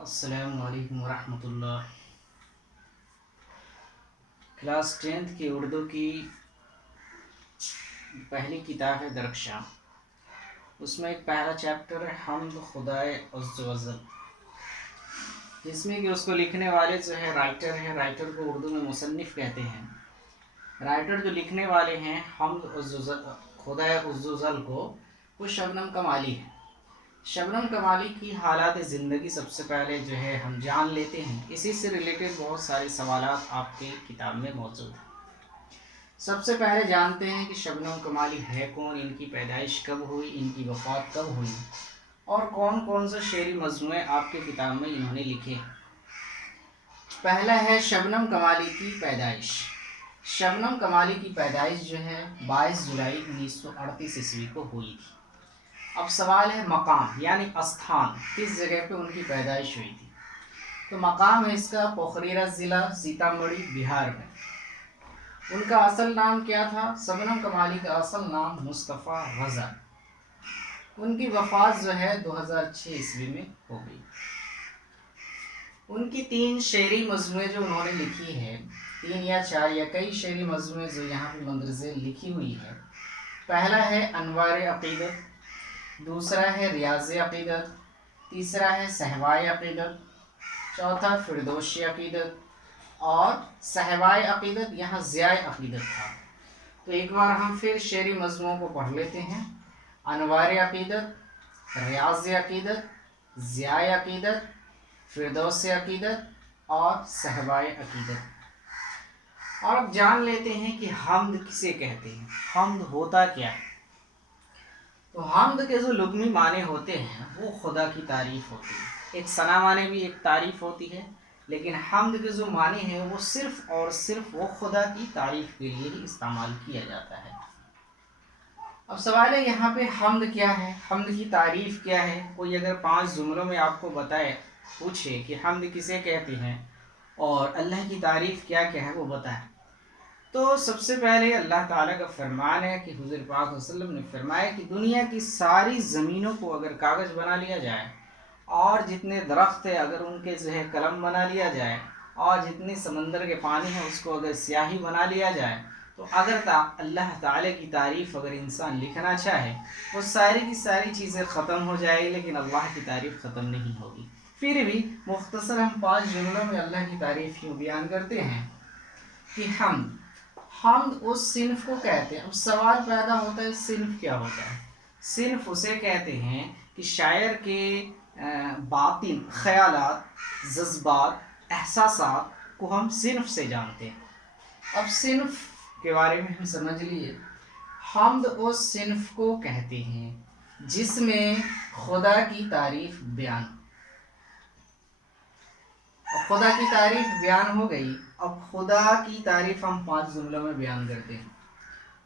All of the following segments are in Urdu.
السلام علیکم ورحمۃ اللہ۔ کلاس 10th کی اردو کی پہلی کتاب ہے درخشاں۔ اس میں ایک پہلا چیپٹر ہے حمد خدائے عز و جل، جس میں کہ اس کو لکھنے والے جو ہے رائٹر کو اردو میں مصنف کہتے ہیں۔ رائٹر جو لکھنے والے ہیں حمد خدائے عز و جل کو، وہ شبنم کمالی ہے۔ شبنم کمالی کی حالات زندگی سب سے پہلے جو ہے ہم جان لیتے ہیں۔ اسی سے ریلیٹڈ بہت سارے سوالات آپ کے کتاب میں موجود ہیں۔ سب سے پہلے جانتے ہیں کہ شبنم کمالی ہے کون، ان کی پیدائش کب ہوئی، ان کی وفات کب ہوئی، اور کون کون سے شعری مجموعے آپ کے کتاب میں انہوں نے لکھے۔ پہلا ہے شبنم کمالی کی پیدائش۔ شبنم کمالی کی پیدائش جو ہے 22 جولائی 1938 عیسوی کو ہوئی تھی۔ اب سوال ہے مقام یعنی استھان، کس جگہ پہ ان کی پیدائش ہوئی تھی؟ تو مقام ہے اس کا پوکھریرا ضلع سیتامڑھی بہار میں۔ ان کا اصل نام کیا تھا؟ شبنم کمالی کا اصل نام مصطفیٰ رضا۔ ان کی وفات جو ہے 2006 عیسوی میں ہو گئی۔ ان کی 3 شعری مجموعے جو انہوں نے لکھی ہے، 3 یا 4 یا کئی شعری مجموعے جو یہاں پہ مندرجہ لکھی ہوئی ہے۔ پہلا ہے انوار عقیدت، دوسرا ہے ریاض عقیدت، تیسرا ہے صہبائے عقیدت، چوتھا فردوس عقیدت، اور صہبائے عقیدت یہاں ضیاء عقیدت تھا۔ تو ایک بار ہم پھر شعری مجموعوں کو پڑھ لیتے ہیں۔ انوار عقیدت، ریاض عقیدت، ضیاء عقیدت، فردوس عقیدت اور صہبائے عقیدت۔ اور اب جان لیتے ہیں کہ حمد کسے کہتے ہیں، حمد ہوتا کیا ہے۔ تو حمد کے جو لغوی معنی ہوتے ہیں وہ خدا کی تعریف ہوتی ہے۔ ایک ثنا معنی بھی ایک تعریف ہوتی ہے، لیکن حمد کے جو معنی ہے وہ صرف اور صرف وہ خدا کی تعریف کے لیے ہی استعمال کیا جاتا ہے۔ اب سوال ہے یہاں پہ حمد کیا ہے، حمد کی تعریف کیا ہے۔ کوئی اگر 5 جملوں میں آپ کو پوچھے کہ حمد کسے کہتے ہیں اور اللہ کی تعریف کیا کیا ہے وہ بتائیں، تو سب سے پہلے اللہ تعالیٰ کا فرمان ہے کہ حضور پاک صلی اللہ علیہ وسلم نے فرمایا کہ دنیا کی ساری زمینوں کو اگر کاغذ بنا لیا جائے، اور جتنے درخت ہیں اگر ان کے جو ہے قلم بنا لیا جائے، اور جتنے سمندر کے پانی ہیں اس کو اگر سیاہی بنا لیا جائے، تو اگر اللہ تعالیٰ کی تعریف اگر انسان لکھنا چاہے وہ ساری کی ساری چیزیں ختم ہو جائے گی، لیکن اللہ کی تعریف ختم نہیں ہوگی۔ پھر بھی مختصر ہم 5 جملوں میں اللہ کی تعریف یوں بیان کرتے ہیں کہ حمد اس صنف کو کہتے ہیں۔ اب سوال پیدا ہوتا ہے صنف کیا ہوتا ہے؟ صنف اسے کہتے ہیں کہ شاعر کے باطن خیالات، جذبات، احساسات کو ہم صنف سے جانتے ہیں۔ اب صنف کے بارے میں ہم سمجھ لیے۔ حمد اس صنف کو کہتے ہیں جس میں خدا کی تعریف بیان، خدا کی تعریف بیان ہو گئی۔ اب خدا کی تعریف ہم 5 جملوں میں بیان کرتے ہیں۔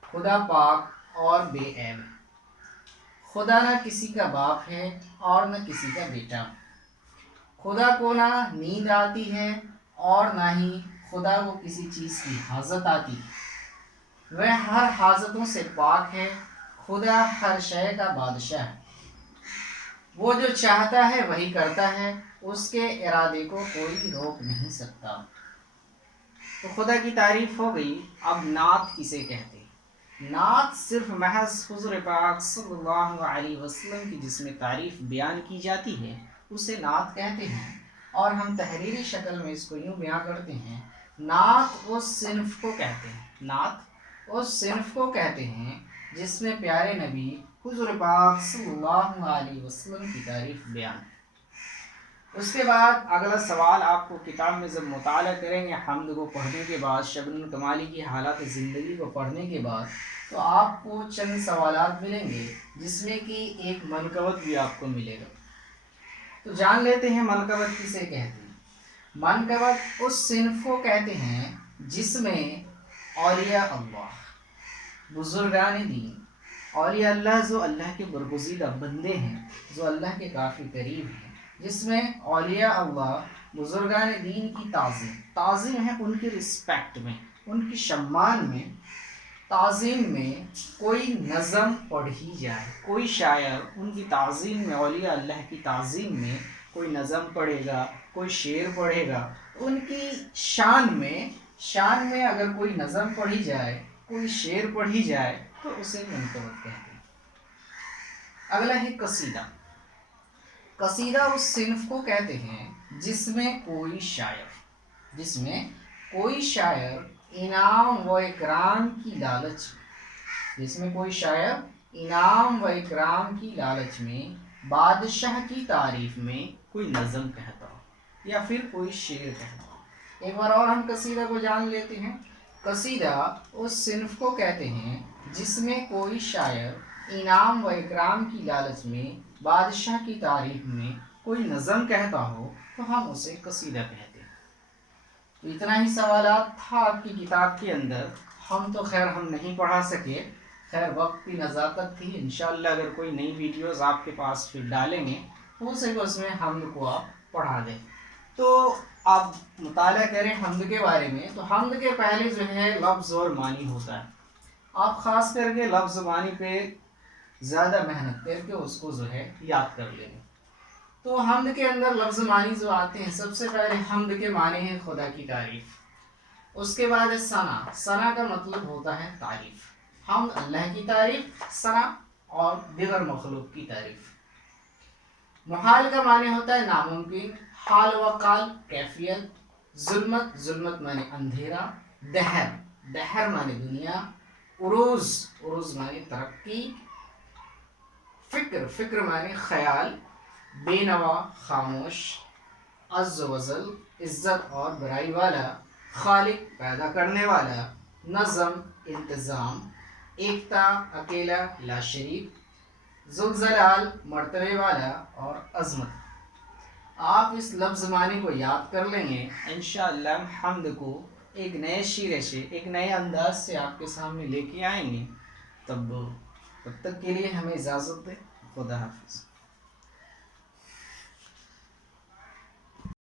خدا پاک اور بے عیب ہے۔ خدا نہ کسی کا باپ ہے اور نہ کسی کا بیٹا۔ خدا کو نہ نیند آتی ہے اور نہ ہی خدا کو کسی چیز کی حاجت آتی ہے۔ وہ ہر حاجتوں سے پاک ہے۔ خدا ہر شے کا بادشاہ ہے۔ وہ جو چاہتا ہے وہی کرتا ہے، اس کے ارادے کو کوئی روک نہیں سکتا۔ تو خدا کی تعریف ہو گئی۔ اب نعت کسے کہتے ہیں؟ نعت صرف محض حضور پاک صلی اللہ علیہ وسلم کی جس میں تعریف بیان کی جاتی ہے اسے نعت کہتے ہیں، اور ہم تحریری شکل میں اس کو یوں بیان کرتے ہیں، نعت اس صنف کو کہتے ہیں، نعت اس صنف کو کہتے ہیں جس میں پیارے نبی حضور پاک صلی اللہ علیہ وسلم کی تعریف بیان ہے۔ اس کے بعد اگلا سوال آپ کو کتاب میں جب مطالعہ کریں گے حمد کو پڑھنے کے بعد، شبنم کمالی کی حالات زندگی کو پڑھنے کے بعد، تو آپ کو چند سوالات ملیں گے جس میں کہ ایک منقبت بھی آپ کو ملے گا۔ تو جان لیتے ہیں منقبت کسے کہتے ہیں۔ منقبت اس صنف کو کہتے ہیں جس میں اولیاء اللہ، بزرگان دین، اولیاء اللہ جو اللہ کے برگزیدہ بندے ہیں، جو اللہ کے کافی قریب ہیں، جس میں اولیاء اللہ، بزرگان دین کی تعظیم ہے، ان کی رسپیکٹ میں، ان کی شمان میں، تعظیم میں کوئی نظم پڑھی جائے، کوئی شاعر ان کی تعظیم میں، اولیاء اللہ کی تعظیم میں کوئی نظم پڑھے گا، کوئی شعر پڑھے گا، ان کی شان میں اگر کوئی نظم پڑھی جائے، کوئی شعر پڑھی جائے تو اسے منقبت کہتے ہیں۔ اگلا ہے قصیدہ۔ قصیدہ اس صنف کو کہتے ہیں جس میں کوئی شاعر انعام و اکرام کی لالچ میں بادشاہ کی تعریف میں کوئی نظم کہتا ہو یا پھر کوئی شعر کہتا ہو۔ ایک بار اور ہم قصیدہ کو جان لیتے ہیں۔ قصیدہ اس صنف کو کہتے ہیں جس میں کوئی شاعر انعام و اکرام کی لالچ میں بادشاہ کی تعریف میں کوئی نظم کہتا ہو تو ہم اسے قصیدہ کہتے ہیں۔ تو اتنا ہی سوالات تھا آپ کی کتاب کے اندر، ہم تو خیر ہم نہیں پڑھا سکے، خیر وقت کی نزاکت تھی۔ انشاءاللہ اگر کوئی نئی ویڈیوز آپ کے پاس پھر ڈالیں گے ہو سکے اس میں حمد کو آپ پڑھا دیں۔ تو آپ مطالعہ کریں حمد کے بارے میں، تو حمد کے پہلے جو ہے لفظ اور معنی ہوتا ہے، آپ خاص کر کے لفظ معنی پہ زیادہ محنت کر کے اس کو جو ہے یاد کر لیں۔ تو حمد کے اندر لفظ معنی جو آتے ہیں، سب سے پہلے حمد کے معنی ہے خدا کی تعریف، اس کے بعد ہے ثنا۔ ثنا کا مطلب ہوتا ہے تعریف، حمد اللہ کی تعریف، ثنا اور دیگر مخلوق کی تعریف۔ محال کا معنی ہوتا ہے ناممکن، حال و قال کیفیت، ظلمت معنی اندھیرا، دہر معنی دنیا، عروض معنی ترقی، فکر معنی خیال، بے نوا خاموش، عز و جل عزت اور برائی والا، خالق پیدا کرنے والا، نظم انتظام، ایکتا اکیلا لا شریک، ذوالجلال مرتبے والا اور عظمت۔ آپ اس لفظ معنی کو یاد کر لیں گے، انشاءاللہ حمد کو ایک نئے شیرے سے، ایک نئے انداز سے آپ کے سامنے لے کے آئیں گے۔ تب تک کے لیے ہمیں اجازت دیں، خدا حافظ۔